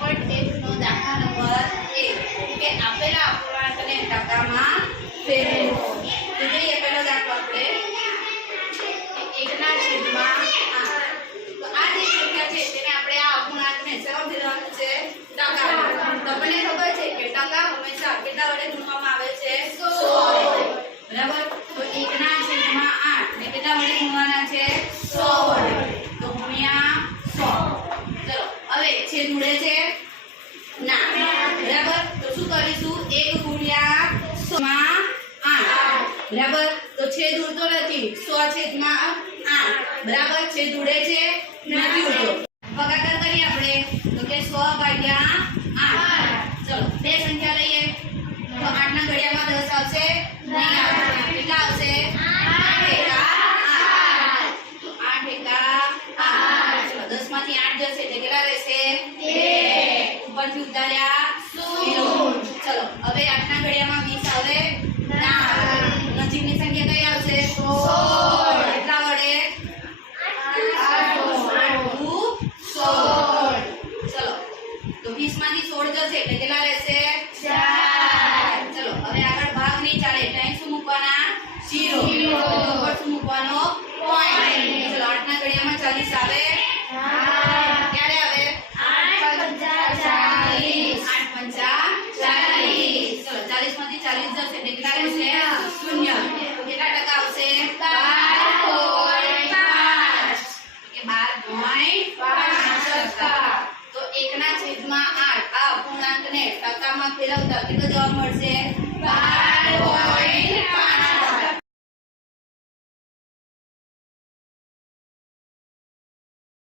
5.1 નો દાખલા નંબર 1 કે આપેલા અપૂર્ણાંકને ટકામાં ફેરવો. તો જોઈએ પહેલો દાખલો આપણે 1/8. તો આ જે સંખ્યા છે તેને આપણે આ અપૂર્ણાંકને શેમાં ફેરવવાનું છે? ટકામાં. તમને ખબર છે કે ટકા હંમેશા કેટલા વડે ગુણવામાં આવે છે? 100. બરાબર. તો 1/8 ને કેટલા વડે ગુણવાના છે? 100 વડે. તો ગુણ્યા 100. ચલો હવે છેદ ઉડે છે? ના. બરાબર. તો શું કરીશું? 1 ગુણ્યા 100 માં 8. બરાબર. તો છેદ ઉડતો નથી. 100/8. બરાબર. છેદ ઉડે છે? નથી ઉડતો. ભાગાકાર કરીએ આપણે તો કે 100/8. ચલો બે સંખ્યા લઈએ તો 8 ના ઘડિયામાં 10 આવશે? નહીં આવે. કેટલા આવશે? 8 એકા 8. તો 8 એકા 8. ચલો 10 માંથી 8 જશે એટલે કેટલા રહેશે? 2. ઉપરથી ઉતાર્યા 0. ચલો હવે 8 ના ઘડિયામાં 20 આવે? ના આવે. નજીકની સંખ્યા કઈ આવશે? 16. કેટલા વડે? 8 દુ 16. ચલો તો 20 માંથી 16 જશે એટલે કેટલા રહેશે? 4. ચલો હવે આગળ ભાગ નહીં ચાલે એટલે અહીં શું મૂકવાના? 0. ઉપર શું મૂકવાનો? પોઈન્ટ. ચલો 8 ના ઘડિયામાં 40 આવે? ક્યારે આવે? 8 પંચા 40. ચલો 40 માંથી 40 જશે એટલે કેટલા રહેશે? 0. તો કેટલા ટકા આવશે? 12.5. કે 12.5%. તો 1/8 આ અપૂર્ણાંકને ટકામાં ફેરવતા કેટલો જવાબ મળશે? 12.5.